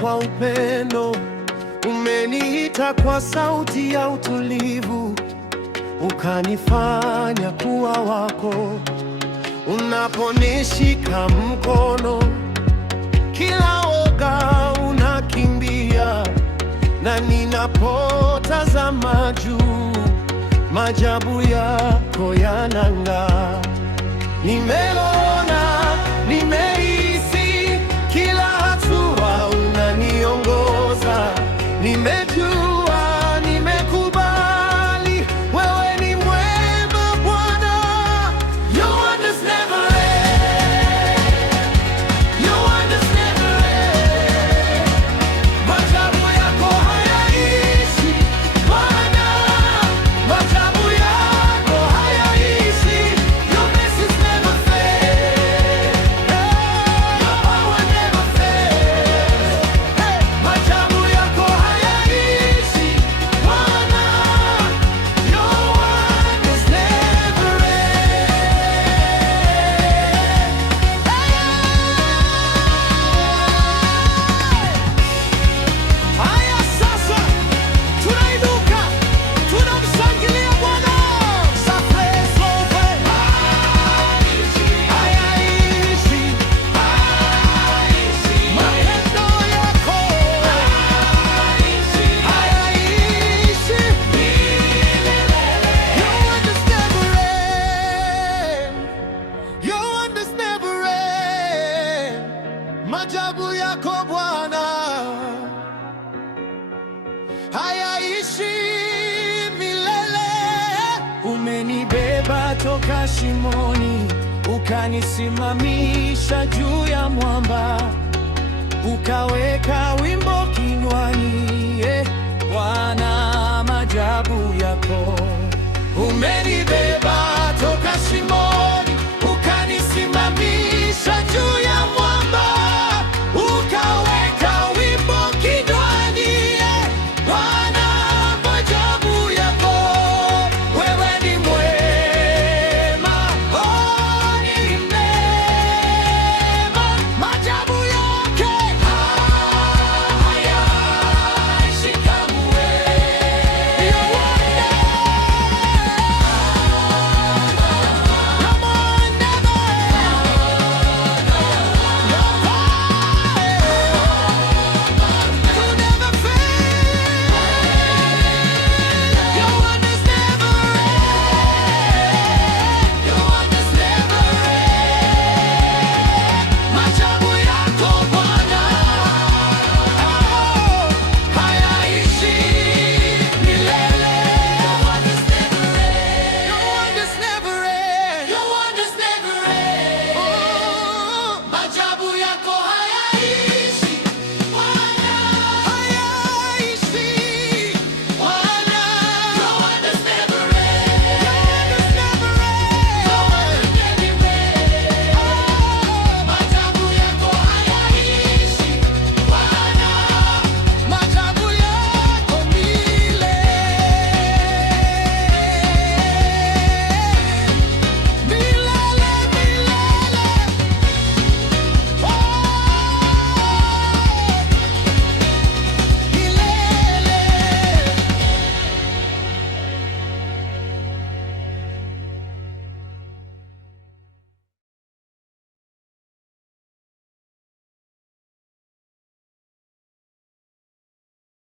kwa upendo, umeniita kwa sauti ya utulivu, ukanifanya kuwa wako. Unaponishika mkono, kila woga unakimbia, na ninapotazama juu, maajabu yako yanang'aa. Nimeona, nimehisi, kila hatua unaniongoza. Nimejua, nimekubali, wewe ni mwema Bwana. Your wonders never end. Your wonders never end. Maajabu yako hayaishi Bwana, maajabu yako hayaishi. Your mercies never fail. Your power never fails. Maajabu yako hayaishi Bwana, your wonders never end. Haya sasa, tunainuka, tunamshangilia Bwana. Hayaishi mapendo yako, hayaishi. Your wonders never end. Your wonders never end. Maajabu yako Bwana hayaishi milele. Umenibeba toka shimoni, ukanisimamisha juu ya mwamba, ukaweka